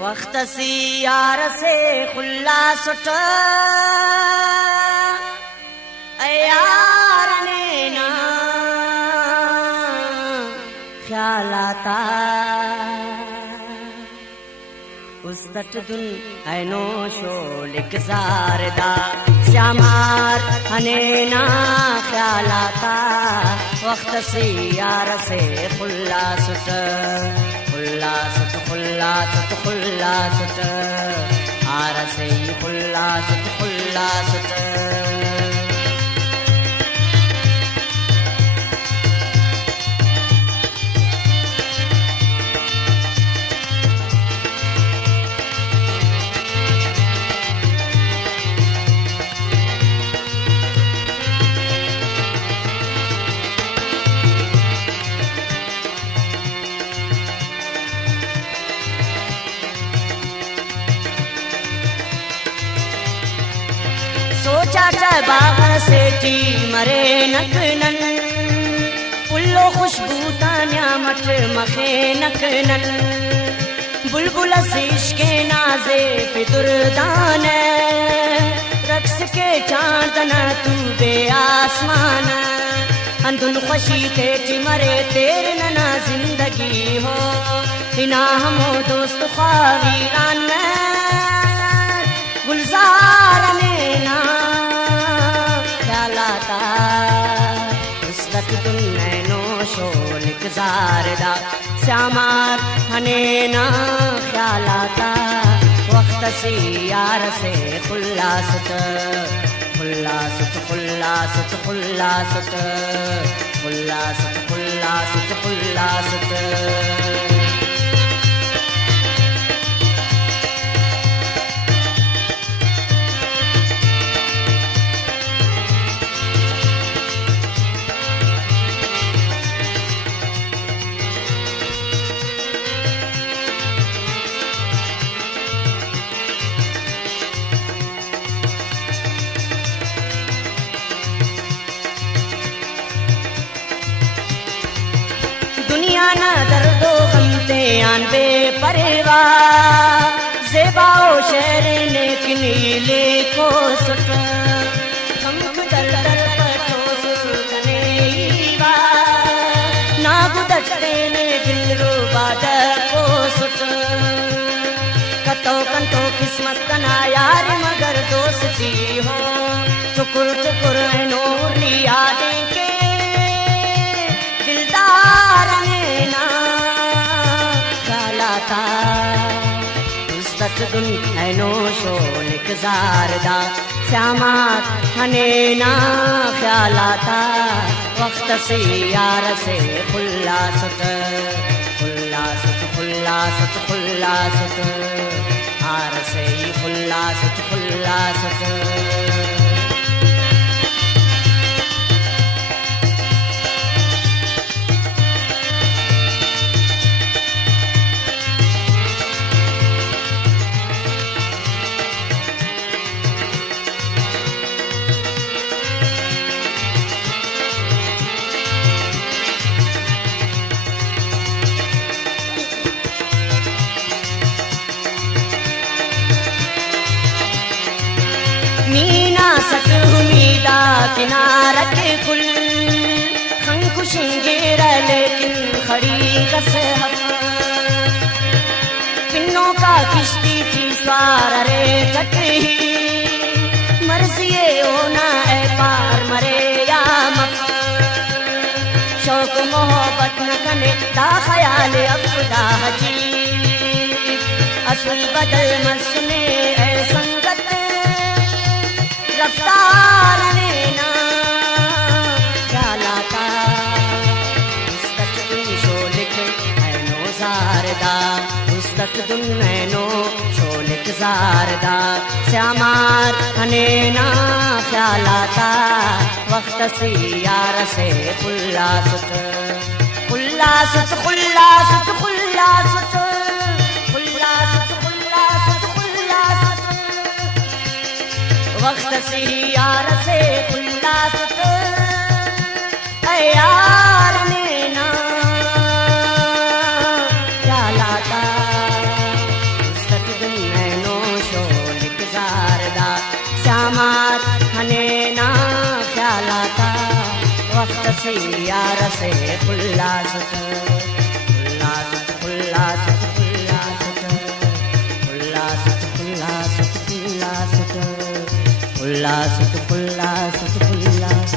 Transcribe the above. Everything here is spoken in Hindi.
वक्त सी यार से खुल्ला सुट यार ने ना ख्याल आता उस तट दुन ऐनो शोलिक ज़ारदा श्यामार हने ना ख्याल आता वक्त सी यार से खुल्ला सुट खुल्ला सुट खुल्ला सुट खुल्ला सुट आर से खुल्ला सुट खुल्ला सुट सोचा चाहे बाग से टी मरे नकनन पुल्लो खुशबू तान्या मठ मखे नकनन बुलबुल सीश के नाजे फितुरदान रक्स के चांदन तू बे आसमान अंधुन खुशी ते टी मरे तेरे नना जिंदगी हो इना हमो दोस्त ख्वावीरान गुलजार ने ना ख्याल आता उस तक तुम नैनो शोलिक ज़ारदा श्यामार हने ना ख्याल आता वक्त सी यार से खुल्ला सुट खुल्ला सुट खुल्ला सुट खुल्ला सुट खुल्ला सुट खुल्ला सुट खुल्ला सुट दुनिया ना दर्दो गमते आन बे परवाह ज़ेबाओ शहर ने किनीले को सुट हम दर दर पटो सुकने वा ना गुदते ने दिल रो बादर को सुट कतो कंतो किस्मत कना यार मगर दोस्ती हो टुकुर टुकुर नूर लिया देंगे दिलदार ने ना ख्याल आता उस तक दुन ऐनो शोलिक ज़ारदा श्यामार हने ना ख्याल आता वक्त से यार से खुल्ला सुट खुल्ला सुट खुल्ला सुट खुल्ला सुट आर से खुल्ला सुट खुल्ला सुट मीना सक उम्मीदा किनारा के कुल खंकुशेंगेर लेकिन खड़ी कस पिन्नों का किश्ती थी स्वार रे चटही मर्जिए होना ए पार मरे या मफ शौक मोहब्बत न कने दा ख्याल अफदा जी असल बदल मसने ए संगत रफ्तार ने ना ख्याल आता उस तक तुम शोलिक ऐनो ज़ारदा उस तक तुम ऐनो शोलिक ज़ारदा श्यामार हने ना ख्याल आता वक्त सी यार से खुल्ला सुट खुल्ला सुट खुल्ला सुट खुल्ला सुट खुल्ला सुट खुल्ला सुट खुल्ला सुट वक्त सी यार से खुल्ला सुट यार ने ना ख्याल आता इनामात हने ना ख्याल आता वक्त सी यार से उल्लासत उल्लासत उल्लासत उल्लासत उल्लासत उल्लासत उल्लासत उल्लासत